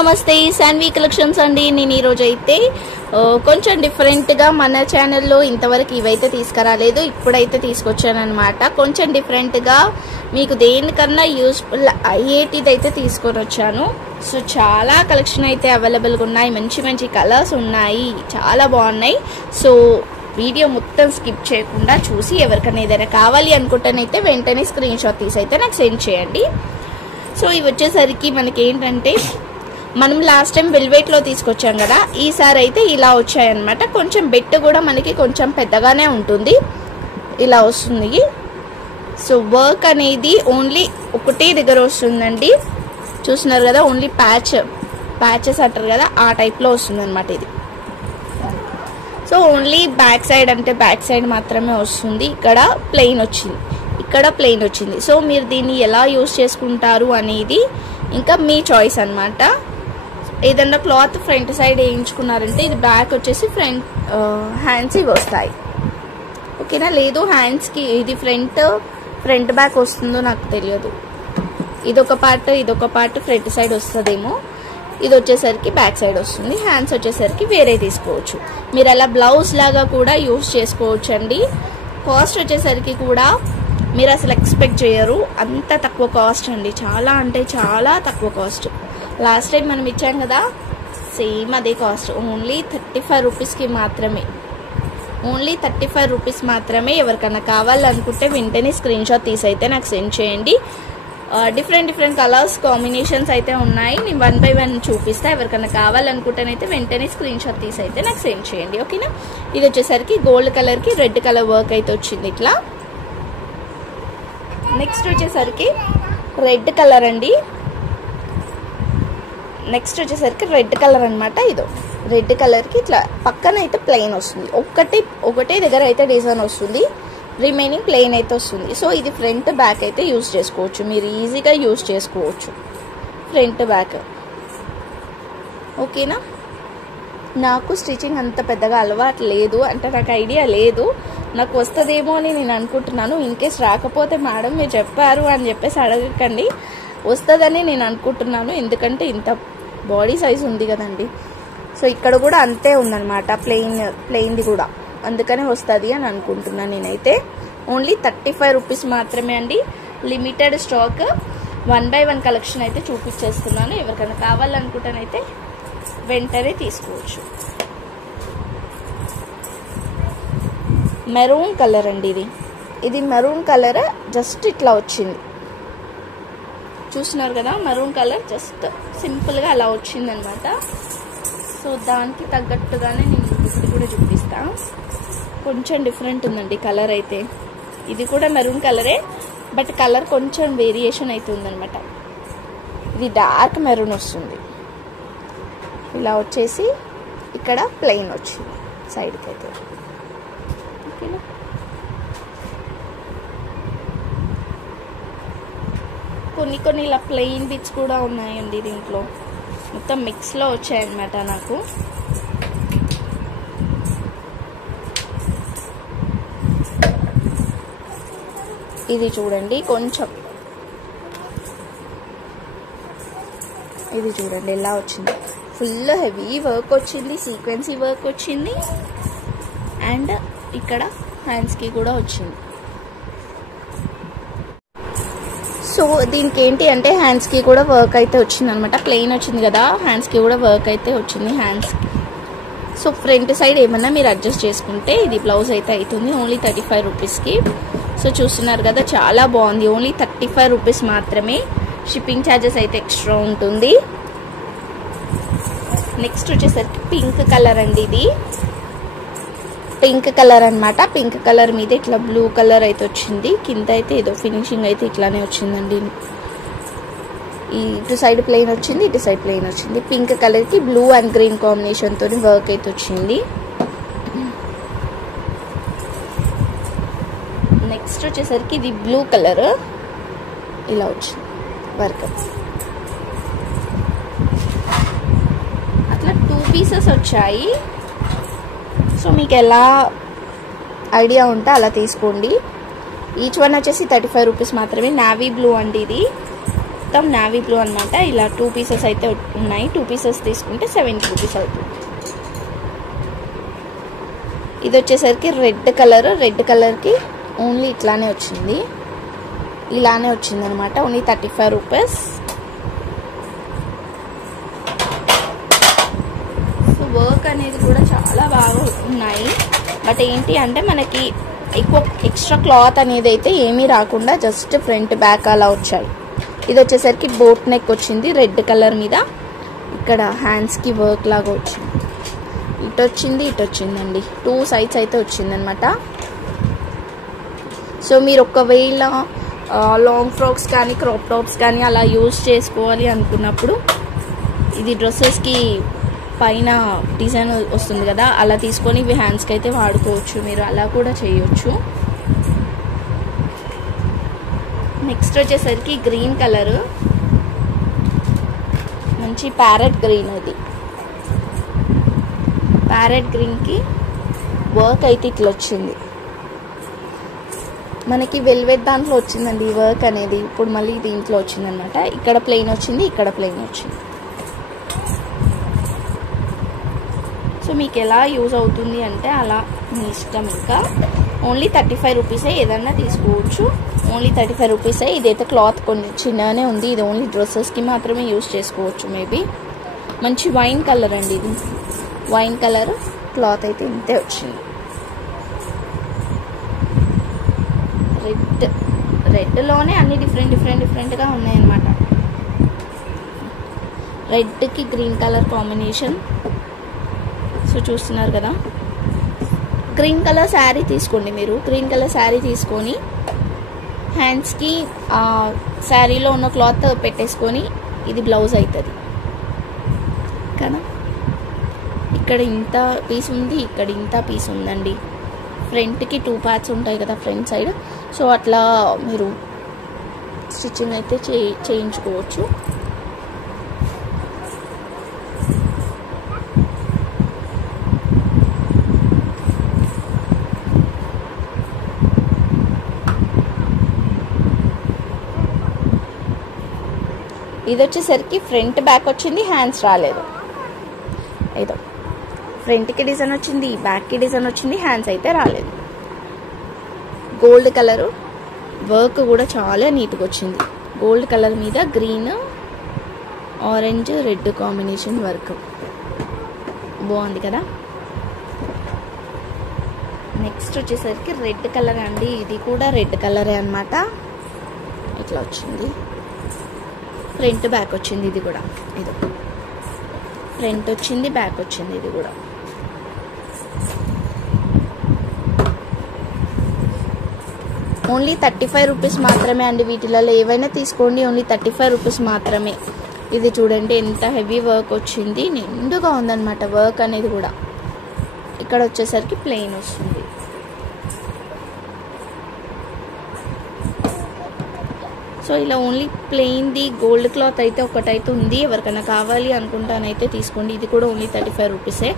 నమస్తే శాన్వి కలెక్షన్స్ అండి. నేను ఈ రోజు అయితే కొంచెం డిఫరెంట్ గా మన ఛానల్లో ఇంతవరకు ఇవైతే తీసుకురాలేదు, ఇప్పుడైతే తీసుకొచ్చాను అనమాట. కొంచెం డిఫరెంట్ గా మీకు దేనికన్నా యూస్ఫుల్ అయ్యేటిది అయితే తీసుకొని వచ్చాను. సో చాలా కలెక్షన్ అయితే అవైలబుల్ గా ఉన్నాయి, మంచి మంచి కలర్స్ ఉన్నాయి, చాలా బాగున్నాయి. సో వీడియో మొత్తం స్కిప్ చేయకుండా చూసి ఎవరికైనా ఏదైనా కావాలి అనుకుంటేనైతే వెంటనే స్క్రీన్ షాట్ తీసి అయితే నాకు సెండ్ చేయండి. సో ఇవి వచ్చేసరికి మనకి ఏంటంటే మనం లాస్ట్ టైం వెల్వెట్లో తీసుకొచ్చాం కదా, ఈసారి అయితే ఇలా వచ్చాయన్నమాట. కొంచెం బెట్ కూడా మనకి కొంచెం పెద్దగానే ఉంటుంది, ఇలా వస్తుంది. సో వర్క్ అనేది ఓన్లీ ఒకటే దగ్గర వస్తుందండి, చూస్తున్నారు కదా. ఓన్లీ ప్యాచెస్ అంటారు కదా, ఆ టైప్లో వస్తుంది అనమాట ఇది. సో ఓన్లీ బ్యాక్ సైడ్ అంటే బ్యాక్ సైడ్ మాత్రమే వస్తుంది. ఇక్కడ ప్లెయిన్ వచ్చింది, సో మీరు దీన్ని ఎలా యూస్ చేసుకుంటారు అనేది ఇంకా మీ చాయిస్ అనమాట. ఏదన్నా క్లాత్ ఫ్రంట్ సైడ్ వేయించుకున్నారంటే ఇది బ్యాక్ వచ్చేసి హ్యాండ్స్ ఇవి వస్తాయి, ఓకేనా. లేదు హ్యాండ్స్కి ఇది ఫ్రంట్ బ్యాక్ వస్తుందో నాకు తెలియదు. ఇదొక పార్ట్ ఫ్రంట్ సైడ్ వస్తుందేమో, ఇది వచ్చేసరికి బ్యాక్ సైడ్ వస్తుంది. హ్యాండ్స్ వచ్చేసరికి వేరే తీసుకోవచ్చు. మీరు అలా బ్లౌజ్ లాగా కూడా యూస్ చేసుకోవచ్చు అండి. కాస్ట్ వచ్చేసరికి కూడా మీరు అసలు ఎక్స్పెక్ట్ చేయరు, అంత తక్కువ కాస్ట్ అండి. చాలా అంటే చాలా తక్కువ కాస్ట్. లాస్ట్ టైం మనం ఇచ్చాం కదా, సేమ్ అదే కాస్ట్. ఓన్లీ 35 రూపీస్కి మాత్రమే, ఓన్లీ 35 రూపీస్ మాత్రమే. ఎవరికైనా కావాలనుకుంటే వెంటనే స్క్రీన్ షాట్ తీసి అయితే నాకు సెండ్ చేయండి. డిఫరెంట్ కలర్స్ కాంబినేషన్స్ అయితే ఉన్నాయి, నేను 1 by 1 చూపిస్తా. ఎవరికైనా కావాలనుకుంటేనైతే వెంటనే స్క్రీన్ షాట్ తీసి అయితే నాకు సెండ్ చేయండి, ఓకేనా. ఇది వచ్చేసరికి గోల్డ్ కలర్కి రెడ్ కలర్ వర్క్ అయితే వచ్చింది ఇట్లా. నెక్స్ట్ వచ్చేసరికి రెడ్ కలర్ అండి. నెక్స్ట్ వచ్చేసరికి రెడ్ కలర్ అనమాట. ఇదో రెడ్ కలర్కి ఇట్లా పక్కన అయితే ప్లెయిన్ వస్తుంది, ఒకటే దగ్గర అయితే డిజైన్ వస్తుంది, రిమైనింగ్ ప్లెయిన్ అయితే వస్తుంది. సో ఇది ఫ్రంట్ బ్యాక్ అయితే యూస్ చేసుకోవచ్చు, మీరు ఈజీగా యూస్ చేసుకోవచ్చు ఫ్రంట్ బ్యాక్, ఓకేనా. నాకు స్టిచ్చింగ్ అంత పెద్దగా అలవాటు లేదు, అంటే నాకు ఐడియా లేదు. నాకు వస్తుందేమో అని నేను అనుకుంటున్నాను. ఇన్కేస్ రాకపోతే మేడం మీరు చెప్పారు అని చెప్పేసి అడగకండి, వస్తుందని నేను అనుకుంటున్నాను. ఎందుకంటే ఇంత బాడీ సైజ్ ఉంది కదండి. సో ఇక్కడ కూడా అంతే ఉందన్నమాట, ప్లెయిన్ది కూడా, అందుకనే వస్తుంది అని అనుకుంటున్నాను నేనైతే. ఓన్లీ 35 రూపీస్ మాత్రమే అండి. లిమిటెడ్ స్టాక్, 1 by 1 కలెక్షన్ అయితే చూపించేస్తున్నాను. ఎవరికైనా కావాలనుకుంటేనైతే వెంటనే తీసుకోవచ్చు. మెరూన్ కలర్ అండి, ఇది మెరూన్ కలర్ జస్ట్ ఇట్లా వచ్చింది, చూస్తున్నారు కదా. మెరూన్ కలర్ జస్ట్ సింపుల్గా అలా వచ్చింది అనమాట. సో దానికి తగ్గట్టుగానే నేను ఇది కూడా చూపిస్తా. కొంచెం డిఫరెంట్ ఉందండి కలర్ అయితే. ఇది కూడా మెరూన్ కలరే, బట్ కలర్ కొంచెం వేరియేషన్ అయితే ఉందన్నమాట. ఇది డార్క్ మెరూన్ వస్తుంది, ఇలా వచ్చేసి ఇక్కడ ప్లెయిన్ వచ్చింది సైడ్కి అయితే, ఓకేనా. కొన్ని ఇలా ప్లెయిన్ బిట్స్ కూడా ఉన్నాయండి దీంట్లో, మొత్తం మిక్స్లో వచ్చాయన్నమాట నాకు. ఇది చూడండి, ఇది చూడండి ఎలా వచ్చింది. ఫుల్ హెవీ వర్క్ వచ్చింది, సీక్వెన్సీ వర్క్ వచ్చింది, అండ్ ఇక్కడ హ్యాండ్స్కి కూడా వచ్చింది. సో దీనికి ఏంటి అంటే హ్యాండ్స్కి కూడా వర్క్ అయితే వచ్చింది అనమాట. ప్లెయిన్ వచ్చింది కదా, హ్యాండ్స్కి కూడా వర్క్ అయితే వచ్చింది హ్యాండ్స్కి. సో ఫ్రంట్ సైడ్ ఏమన్నా మీరు అడ్జస్ట్ చేసుకుంటే ఇది బ్లౌజ్ అయితే అవుతుంది. ఓన్లీ 35 రూపీస్కి. సో చూస్తున్నారు కదా, చాలా బాగుంది. ఓన్లీ 35 రూపీస్ మాత్రమే. షిప్పింగ్ ఛార్జెస్ అయితే ఎక్స్ట్రా ఉంటుంది. నెక్స్ట్ వచ్చేసరికి పింక్ కలర్ అండి, ఇది పింక్ కలర్ అనమాట. పింక్ కలర్ మీద ఇట్లా బ్లూ కలర్ అయితే వచ్చింది, కింద అయితే ఏదో ఫినిషింగ్ అయితే ఇట్లానే వచ్చిందండి. ఇటు సైడ్ ప్లెయిన్ వచ్చింది, ఇటు సైడ్ ప్లెయిన్ వచ్చింది. పింక్ కలర్కి బ్లూ అండ్ గ్రీన్ కాంబినేషన్తో వర్క్ అయితే వచ్చింది. నెక్స్ట్ వచ్చేసరికి ఇది బ్లూ కలర్, ఇలా వచ్చింది వర్క్. అట్లా 2 పీసెస్ వచ్చాయి. సో మీకు ఎలా ఐడియా ఉంటే అలా తీసుకోండి. ఈచ్ వన్ వచ్చేసి 35 రూపీస్ మాత్రమే. నావీ బ్లూ అండి ఇది. మొత్తం నావీ బ్లూ అనమాట. ఇలా 2 పీసెస్ అయితే ఉన్నాయి. 2 పీసెస్ తీసుకుంటే 70 రూపీస్ అవుతుంది. ఇది వచ్చేసరికి రెడ్ కలర్కి ఓన్లీ ఇట్లానే వచ్చింది, ఇలానే వచ్చింది అనమాట. Only 35 rupees. సో వర్క్ అనేది కూడా చాలా బాగా ఉన్నాయి. బట్ ఏంటి అంటే మనకి ఎక్కువ ఎక్స్ట్రా క్లాత్ అనేది అయితే ఏమీ రాకుండా జస్ట్ ఫ్రంట్ బ్యాక్ అలా వచ్చాయి. ఇది వచ్చేసరికి బోట్ నెక్ వచ్చింది రెడ్ కలర్ మీద. ఇక్కడ హ్యాండ్స్కి వర్క్ లాగా వచ్చింది. ఇటు వచ్చిందండి. 2 సైడ్స్ అయితే వచ్చిందనమాట. సో మీరు ఒకవేళ లాంగ్ ఫ్రాక్స్ కానీ క్రాప్ టాప్స్ కానీ అలా యూజ్ చేసుకోవాలి అనుకున్నప్పుడు ఇది డ్రెస్సెస్కి పైన డిజైన్ వస్తుంది కదా, అలా తీసుకొని ఇవి హ్యాండ్స్కి అయితే వాడుకోవచ్చు. మీరు అలా కూడా చేయొచ్చు. నెక్స్ట్ వచ్చేసరికి గ్రీన్ కలర్, మంచి ప్యారెట్ గ్రీన్. ఇది ప్యారెట్ గ్రీన్కి వర్క్ అయితే ఇట్లా వచ్చింది. మనకి వెల్వెట్ దాంట్లో వచ్చిందండి ఈ వర్క్ అనేది. ఇప్పుడు మళ్ళీ దీంట్లో వచ్చిందనమాట. ఇక్కడ ప్లెయిన్ వచ్చింది, ఇక్కడ ప్లెయిన్ వచ్చింది. సో మీకు ఎలా యూజ్ అవుతుంది అంటే అలా మీ ఇష్టం. ఇంకా ఓన్లీ 35 రూపీసే, ఏదన్నా తీసుకోవచ్చు. ఓన్లీ 35 రూపీసే. ఇదైతే క్లాత్ కొంచెం చిన్నగానే ఉంది. ఇది ఓన్లీ డ్రెస్సెస్కి మాత్రమే యూజ్ చేసుకోవచ్చు. మేబీ మంచి వైన్ కలర్ అండి. ఇది వైన్ కలర్ క్లాత్ అయితే ఇంతే వచ్చింది. రెడ్లోనే అన్ని డిఫరెంట్గా ఉన్నాయన్నమాట. రెడ్కి గ్రీన్ కలర్ కాంబినేషన్. సో చూస్తున్నారు కదా. గ్రీన్ కలర్ శారీ తీసుకోండి. మీరు గ్రీన్ కలర్ శారీ తీసుకొని హ్యాండ్స్కి శారీలో ఉన్న క్లాత్ పెట్టేసుకొని ఇది బ్లౌజ్ అవుతుంది కదా. ఇక్కడ ఇంత పీస్ ఉంది, ఇక్కడ ఇంత పీస్ ఉందండి. ఫ్రంట్కి 2 పార్ట్స్ ఉంటాయి కదా ఫ్రంట్ సైడ్. సో అట్లా మీరు స్టిచ్చింగ్ అయితే చేయించుకోవచ్చు. ఇది వచ్చేసరికి ఫ్రంట్ బ్యాక్ వచ్చింది, హ్యాండ్స్ రాలేదు. ఏదో ఫ్రంట్కి డిజైన్ వచ్చింది, బ్యాక్కి డిజైన్ వచ్చింది, హ్యాండ్స్ అయితే రాలేదు. గోల్డ్ కలరు వర్క్ కూడా చాలా నీట్గా వచ్చింది. గోల్డ్ కలర్ మీద green, orange, red combination work బాగుంది కదా. నెక్స్ట్ వచ్చేసరికి రెడ్ కలర్ అండి. ఇది కూడా రెడ్ కలరే అనమాట. ఇట్లా వచ్చింది. ఫ్రంట్ బ్యాక్ వచ్చింది. ఇది కూడా ఇది ఫ్రంట్ వచ్చింది, బ్యాక్ వచ్చింది. ఇది కూడా ఓన్లీ 35 రూపీస్ మాత్రమే అండి. వీటిలలో ఏవైనా తీసుకోండి, ఓన్లీ 35 రూపీస్ మాత్రమే. ఇది చూడండి ఎంత హెవీ వర్క్ వచ్చింది, నిండుగా ఉందన్నమాట వర్క్ అనేది కూడా. ఇక్కడ వచ్చేసరికి ప్లెయిన్ వస్తుంది. సో ఇలా ఓన్లీ ప్లెయిన్ది గోల్డ్ క్లాత్ అయితే ఒకటైతే ఉంది. ఎవరికైనా కావాలి అనుకుంటానైతే తీసుకోండి. ఇది కూడా ఓన్లీ 35 రూపీసే.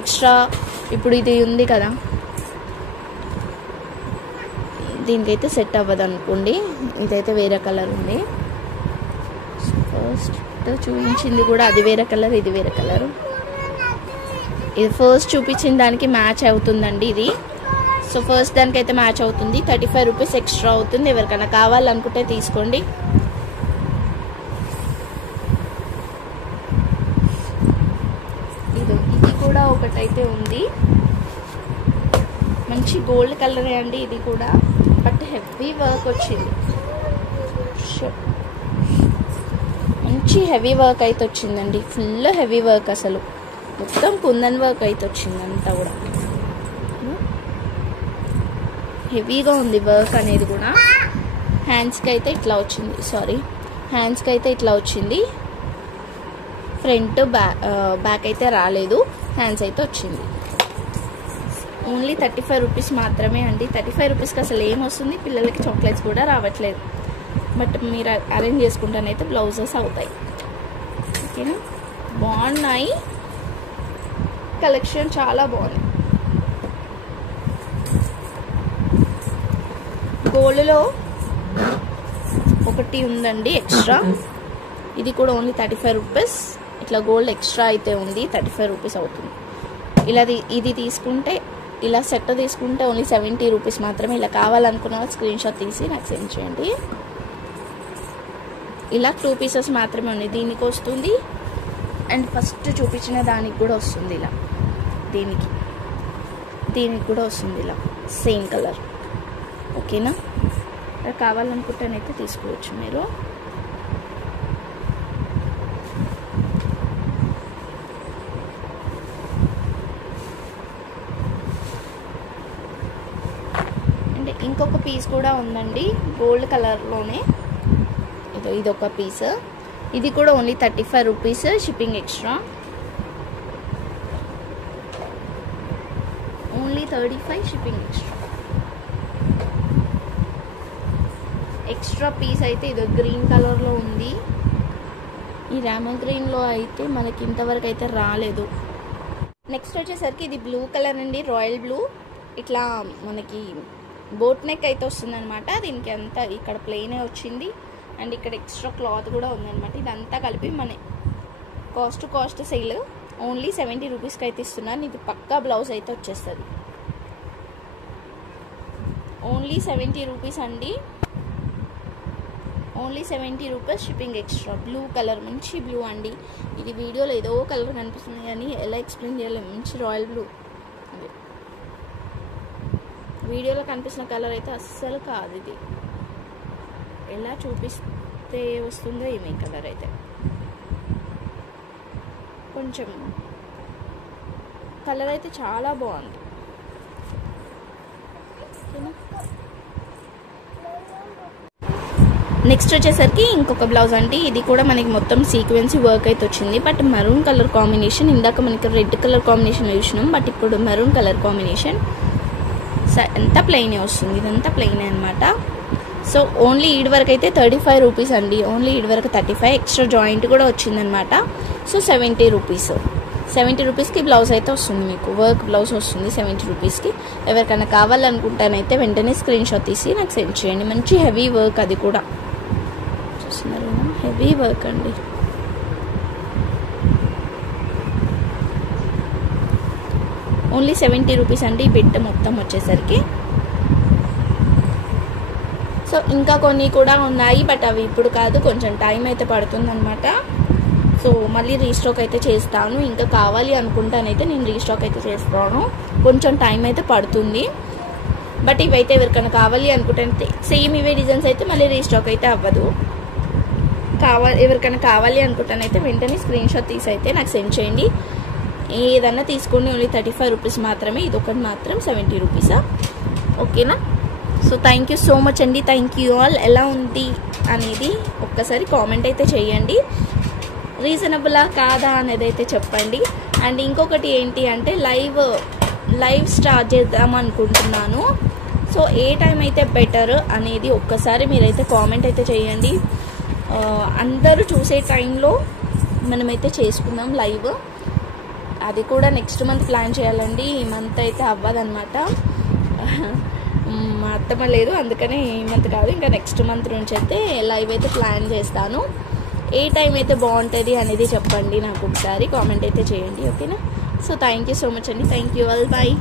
ఎక్స్ట్రా ఇప్పుడు ఇది ఉంది కదా, దీనికైతే సెట్ అవ్వదు అనుకోండి. ఇదైతే వేరే కలర్ ఉంది. ఫస్ట్ చూపించింది కూడా అది వేరే కలర్, ఇది వేరే కలర్. ఇది ఫస్ట్ చూపించిన దానికి మ్యాచ్ అవుతుందండి ఇది. సో ఫస్ట్ దానికైతే మ్యాచ్ అవుతుంది. 35 రూపీస్ ఎక్స్ట్రా అవుతుంది. ఎవరికైనా కావాలనుకుంటే తీసుకోండి. ఇది కూడా ఒకటైతే ఉంది. మంచి గోల్డ్ కలరే అండి ఇది కూడా. బట్ హెవీ వర్క్ వచ్చింది. మంచి హెవీ వర్క్ అయితే వచ్చిందండి. ఫుల్ హెవీ వర్క్, అసలు మొత్తం కుందన్ వర్క్ అయితే వచ్చింది. అంతా కూడా హెవీగా ఉంది వర్క్ అనేది కూడా. హ్యాండ్స్కి అయితే ఇట్లా వచ్చింది. హ్యాండ్స్కి అయితే ఇట్లా వచ్చింది. ఫ్రంట్ బ్యాక్ అయితే రాలేదు, హ్యాండ్స్ అయితే వచ్చింది. ఓన్లీ 35 రూపీస్ మాత్రమే అండి. 35 రూపీస్కి అసలు ఏమొస్తుంది, పిల్లలకి చాక్లెట్స్ కూడా రావట్లేదు. బట్ మీరు అరేంజ్ చేసుకుంటానైతే బ్లౌజెస్ అవుతాయి. ఓకేనా, బాగున్నాయి. కలెక్షన్ చాలా బాగుంది. గోల్డ్లో ఒకటి ఉందండి ఎక్స్ట్రా. ఇది కూడా ఓన్లీ 35 రూపీస్. ఇట్లా గోల్డ్ ఎక్స్ట్రా అయితే ఉంది, 35 రూపీస్ అవుతుంది. ఇలా ఇది తీసుకుంటే, ఇలా సెట్ తీసుకుంటే ఓన్లీ 70 రూపీస్ మాత్రమే. ఇలా కావాలనుకున్న స్క్రీన్ షాట్ తీసి నాకు సెండ్ చేయండి. ఇలా 2 పీసెస్ మాత్రమే ఉన్నాయి. దీనికి వస్తుంది అండ్ ఫస్ట్ చూపించిన దానికి కూడా వస్తుంది. ఇలా దీనికి కూడా వస్తుంది ఇలా సేమ్ కలర్. ఓకేనా? కావాలనుకుంటేనైతే తీసుకోవచ్చు మీరు. అంటే ఇంకొక పీస్ కూడా ఉందండి గోల్డ్ కలర్లోనే. ఇదొక పీస్. ఇది కూడా only 35 rupees, shipping extra. Only 35 shipping extra piece అయితే ఇదో గ్రీన్ కలర్లో ఉంది. ఈ రామా గ్రీన్లో అయితే మనకి ఇంతవరకు అయితే రాలేదు. నెక్స్ట్ వచ్చేసరికి ఇది బ్లూ కలర్ అండి, రాయల్ బ్లూ. ఇట్లా మనకి బోట్ నెక్ అయితే వస్తుంది అనమాట. దీనికి అంతా ఇక్కడ ప్లెయినే వచ్చింది అండ్ ఇక్కడ ఎక్స్ట్రా క్లాత్ కూడా ఉందన్నమాట. ఇదంతా కలిపి మన కాస్ట్ సేల్ ఓన్లీ 70 రూపీస్కి అయితే ఇస్తున్నాను. ఇది పక్కా బ్లౌజ్ అయితే వచ్చేస్తుంది. ఓన్లీ 70 రూపీస్ అండి, only 70 rupees shipping extra. Blue colour, మంచి బ్లూ అండి. ఇది వీడియోలో ఏదో కలర్ కనిపిస్తుంది కానీ ఎలా ఎక్స్ప్లెయిన్ చేయాలి, మంచి రాయల్ బ్లూ. అదే వీడియోలో కనిపిస్తున్న కలర్ అయితే అస్సలు కాదు. ఇది ఎలా చూపిస్తే వస్తుందో ఏమీ కలర్ అయితే కొంచెం కలర్ అయితే చాలా బాగుంది. నెక్స్ట్ వచ్చేసరికి ఇంకొక బ్లౌజ్ అండి. ఇది కూడా మనకి మొత్తం సీక్వెన్సీ వర్క్ అయితే వచ్చింది. But maroon colour combination. ఇందాక మనకి రెడ్ కలర్ కాంబినేషన్ చూసినాం, బట్ ఇప్పుడు మెరూన్ కలర్ కాంబినేషన్. ఎంత ప్లెయినే వస్తుంది, ఇదంతా ప్లెయినే అనమాట. సో ఓన్లీ ఈడ్ వరకు అయితే 35 రూపీస్ అండి. ఓన్లీ ఈడ్ వరకు 35, ఎక్స్ట్రా జాయింట్ కూడా వచ్చిందనమాట. So 70 rupees. 70 రూపీస్కి బ్లౌజ్ అయితే వస్తుంది మీకు. వర్క్ బ్లౌజ్ వస్తుంది 70 రూపీస్కి. ఎవరికైనా కావాలనుకుంటానైతే వెంటనే స్క్రీన్ షాట్ తీసి నాకు సెండ్ చేయండి. మంచి హెవీ వర్క్, అది కూడా చూస్తున్నారు కదా, హెవీ వర్క్ అండి. ఓన్లీ 70 రూపీస్ అండి బిట్ మొత్తం వచ్చేసరికి. సో ఇంకా కొన్ని కూడా ఉన్నాయి, బట్ అవి ఇప్పుడు కాదు, కొంచెం టైం అయితే పడుతుంది అనమాట. సో మళ్ళీ రీస్టాక్ అయితే చేస్తాను. ఇంకా కావాలి అనుకుంటానైతే నేను రీస్టాక్ అయితే చేస్తాను. కొంచెం టైం అయితే పడుతుంది, బట్ ఇవైతే ఎవరికైనా కావాలి అనుకుంటే సేమ్ ఇవే డిజైన్స్ అయితే మళ్ళీ రీస్టాక్ అయితే అవ్వదు. ఎవరికైనా కావాలి అనుకుంటానైతే వెంటనే స్క్రీన్ షాట్ తీసి అయితే నాకు సెండ్ చేయండి. ఏదన్నా తీసుకోండి. ఓన్లీ 35 రూపీస్ మాత్రమే. ఇది ఒకటి మాత్రం 70 రూపీసా? ఓకేనా? So thank you so much అండి. Thank you all. ఎలా ఉంది అనేది ఒక్కసారి కామెంట్ అయితే చేయండి. రీజనబులా కాదా అనేది అయితే చెప్పండి. అండ్ ఇంకొకటి ఏంటి అంటే లైవ్ స్టార్ట్ చేద్దాం అనుకుంటున్నాను. సో ఏ టైం అయితే బెటర్ అనేది ఒక్కసారి మీరైతే కామెంట్ అయితే చేయండి. అందరూ చూసే టైంలో మనమైతే చేసుకుందాం లైవ్. అది కూడా నెక్స్ట్ మంత్ ప్లాన్ చేయాలండి. ఈ మంత్ అయితే అవ్వదన్నమాట. మా అత్తమ్మ లేదు, అందుకని ఈ మంత్ కాదు, ఇంకా నెక్స్ట్ మంత్ నుంచి అయితే లైవ్ అయితే ప్లాన్ చేస్తాను. ఏ టైం అయితే బాగుంటుంది అనేది చెప్పండి నాకు, ఒకసారి కామెంట్ అయితే చేయండి. ఓకేనా? So thank you so much అండి. Thank you all. బాయ్.